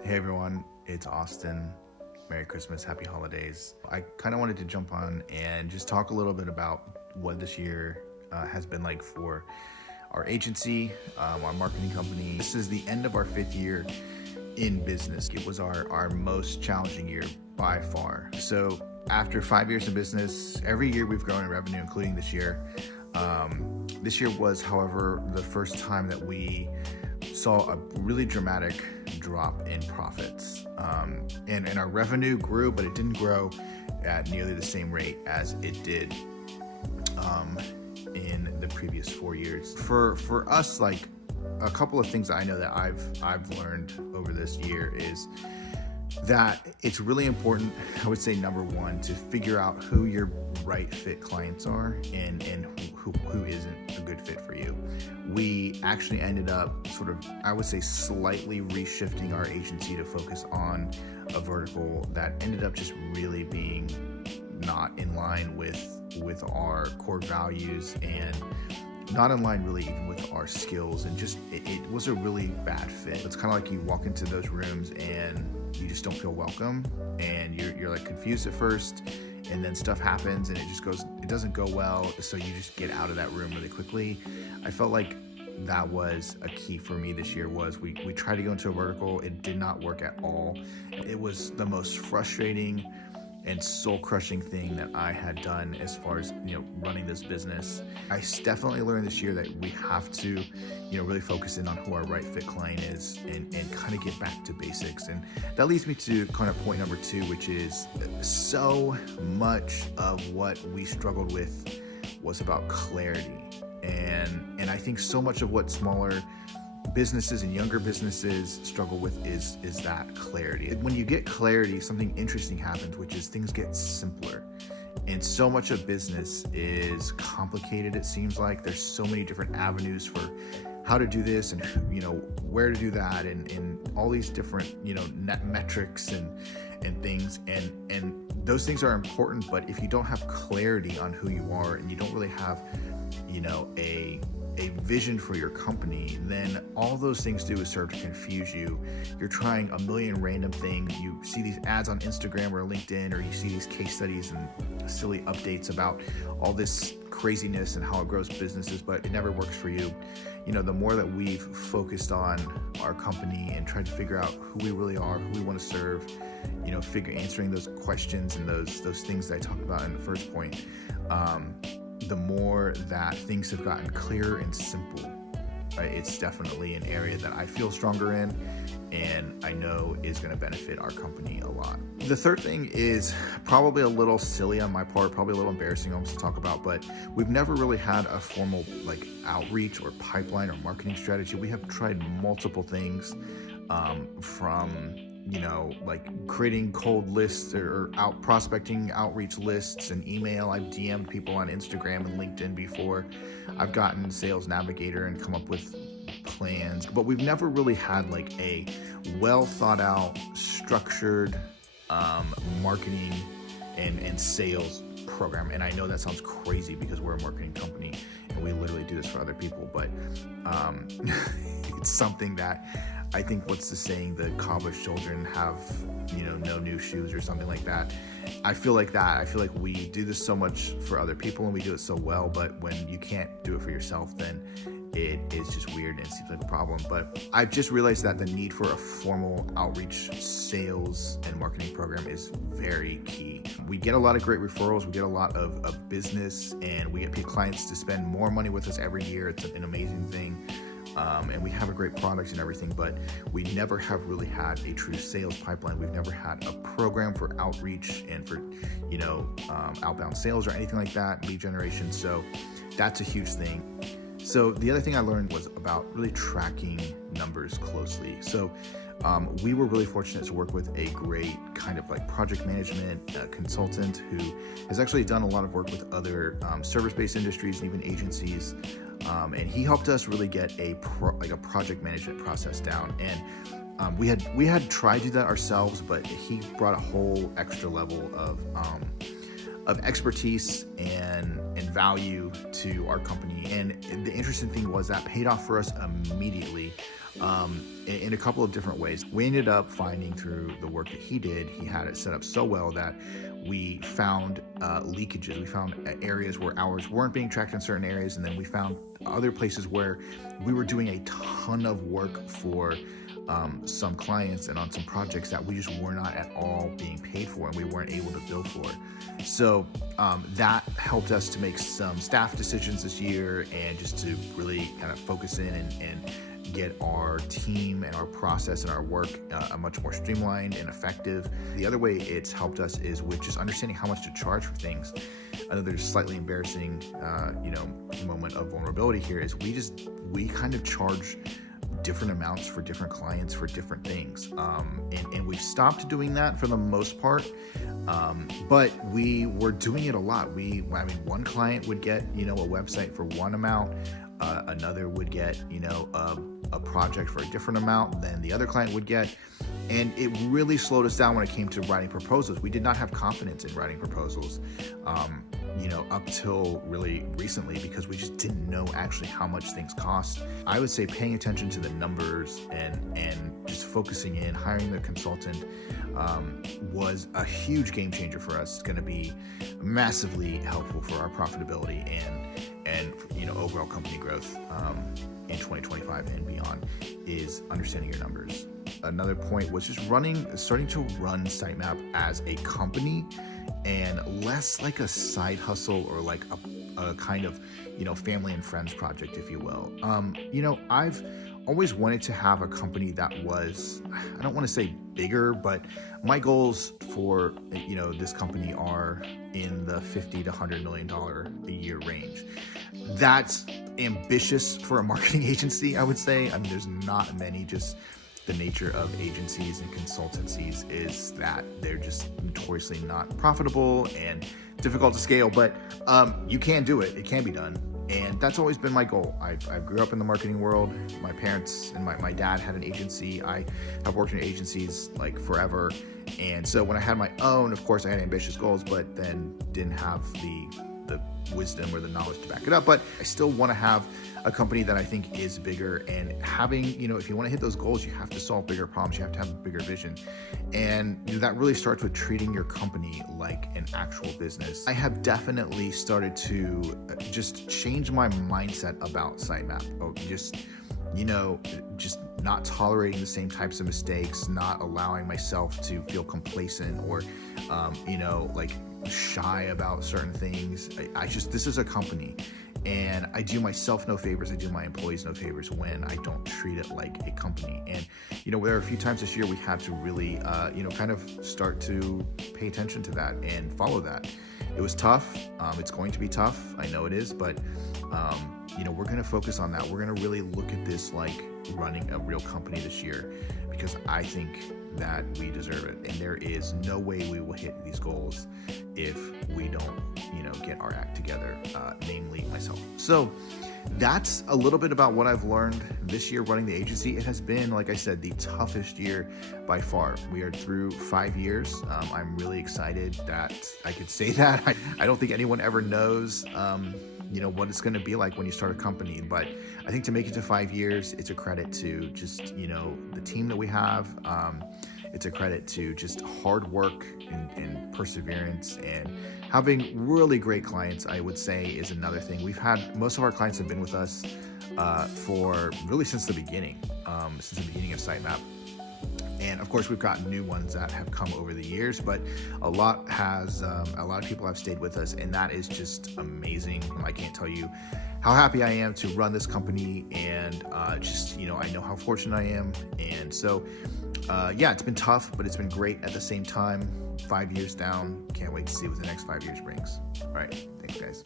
Hey everyone, it's Austin. Merry Christmas, Happy Holidays. I kind of wanted to jump on and just talk a little bit about what this year has been like for our agency, our marketing company. This is the end of our 5th year in business. It was our most challenging year by far. So after 5 years in business, every year we've grown in revenue, including this year. This year was, however, the first time that we saw a really dramatic drop in profits. And our revenue grew, but it didn't grow at nearly the same rate as it did in the previous 4 years. For us, like a couple of things I know that I've learned over this year is that it's really important, I would say, number one, to figure out who your right fit clients are and who isn't a good fit for you. We actually ended up sort of, I would say, slightly reshifting our agency to focus on a vertical that ended up just really being not in line with our core values and not in line really even with our skills, and just it was a really bad fit. It's kind of like you walk into those rooms and you just don't feel welcome, and you're like confused at first, and then stuff happens and it doesn't go well, so you just get out of that room really quickly. I felt like that was a key for me this year. Was we tried to go into a vertical, it did not work at all. It was the most frustrating and soul-crushing thing that I had done as far as, running this business. I definitely learned this year that we have to, really focus in on who our right fit client is and kind of get back to basics. And that leads me to kind of point number 2, which is so much of what we struggled with was about clarity. And I think so much of what smaller businesses and younger businesses struggle with is that clarity. When you get clarity, something interesting happens, which is things get simpler. And so much of business is complicated. It seems like there's so many different avenues for how to do this and where to do that, and all these different net metrics and things, and those things are important. But if you don't have clarity on who you are and you don't really have a vision for your company, then all those things do is serve to confuse you. You're trying a million random things. You see these ads on Instagram or LinkedIn, or you see these case studies and silly updates about all this craziness and how it grows businesses, but it never works for you. The more that we've focused on our company and tried to figure out who we really are, who we want to serve, answering those questions and those things that I talked about in the first point, the more that things have gotten clearer and simple. Right? It's definitely an area that I feel stronger in, and I know is going to benefit our company a lot. The third thing is probably a little silly on my part, probably a little embarrassing almost to talk about, but we've never really had a formal outreach or pipeline or marketing strategy. We have tried multiple things, from creating cold lists or out prospecting outreach lists and email. I've DM'd people on Instagram and LinkedIn before. I've gotten Sales Navigator and come up with plans, but we've never really had a well thought out, structured marketing and sales program. And I know that sounds crazy because we're a marketing company and we literally do this for other people, but it's something that I think, what's the saying, the cobbler's children have, no new shoes or something like that. I feel like that. I feel like we do this so much for other people and we do it so well, but when you can't do it for yourself, then it is just weird and it seems like a problem. But I've just realized that the need for a formal outreach, sales, and marketing program is very key. We get a lot of great referrals, we get a lot of business, and we get clients to spend more money with us every year. It's an amazing thing. And we have a great product and everything, but we never have really had a true sales pipeline. We've never had a program for outreach and for, outbound sales or anything like that, lead generation. So that's a huge thing. So the other thing I learned was about really tracking numbers closely. So we were really fortunate to work with a great kind of project management consultant who has actually done a lot of work with other service-based industries and even agencies. And he helped us really get a project management process down. And we had tried to do that ourselves, but he brought a whole extra level of expertise and value to our company. And the interesting thing was that paid off for us immediately. in a couple of different ways. We ended up finding through the work that he did, he had it set up so well that we found leakages. We found areas where hours weren't being tracked in certain areas, and then we found other places where we were doing a ton of work for some clients and on some projects that we just were not at all being paid for, and we weren't able to bill for. So that helped us to make some staff decisions this year and just to really kind of focus in and get our team and our process and our work much more streamlined and effective. The other way it's helped us is with just understanding how much to charge for things. Another slightly embarrassing, moment of vulnerability here is we kind of charge different amounts for different clients for different things. And we've stopped doing that for the most part. But we were doing it a lot. One client would get, a website for one amount. Another would get, a project for a different amount than the other client would get. And it really slowed us down when it came to writing proposals. We did not have confidence in writing proposals, up till really recently, because we just didn't know actually how much things cost. I would say paying attention to the numbers and just focusing in, hiring the consultant was a huge game changer for us. It's going to be massively helpful for our profitability and overall company growth in 2025 and beyond, is understanding your numbers. Another point was just starting to run Sitemap as a company and less like a side hustle or like a kind of, family and friends project, if you will. I've always wanted to have a company that was, I don't want to say bigger, but my goals for, this company are in the $50 to $100 million a year range. That's ambitious for a marketing agency, I would say. There's not many. Just the nature of agencies and consultancies is that they're just notoriously not profitable and difficult to scale, but you can do it. It can be done. And that's always been my goal. I grew up in the marketing world. My parents and my dad had an agency. I have worked in agencies like forever. And so when I had my own, of course, I had ambitious goals, but then didn't have the wisdom or the knowledge to back it up. But I still want to have a company that I think is bigger, and having, if you want to hit those goals, you have to solve bigger problems. You have to have a bigger vision. And that really starts with treating your company like an actual business. I have definitely started to just change my mindset about Sitemap. Just not tolerating the same types of mistakes, not allowing myself to feel complacent or, shy about certain things. This is a company, and I do myself no favors. I do my employees no favors when I don't treat it like a company. And, there are a few times this year we had to really, kind of start to pay attention to that and follow that. It was tough. It's going to be tough. I know it is, but, we're going to focus on that. We're going to really look at this like running a real company this year, because I think that we deserve it. And there is no way we will hit these goals if we don't, get our act together, namely myself. So that's a little bit about what I've learned this year running the agency. It has been, like I said, the toughest year by far. We are through 5 years. I'm really excited that I could say that. I don't think anyone ever knows, what it's going to be like when you start a company. But I think to make it to 5 years, it's a credit to just, the team that we have. It's a credit to just hard work and perseverance, and having really great clients, I would say, is another thing. Most of our clients have been with us for really since the beginning of Sitemap. And of course, we've got new ones that have come over the years, but a lot of people have stayed with us, and that is just amazing. I can't tell you how happy I am to run this company, and I know how fortunate I am. And so, it's been tough, but it's been great at the same time. 5 years down, can't wait to see what the next 5 years brings. All right, thanks, guys.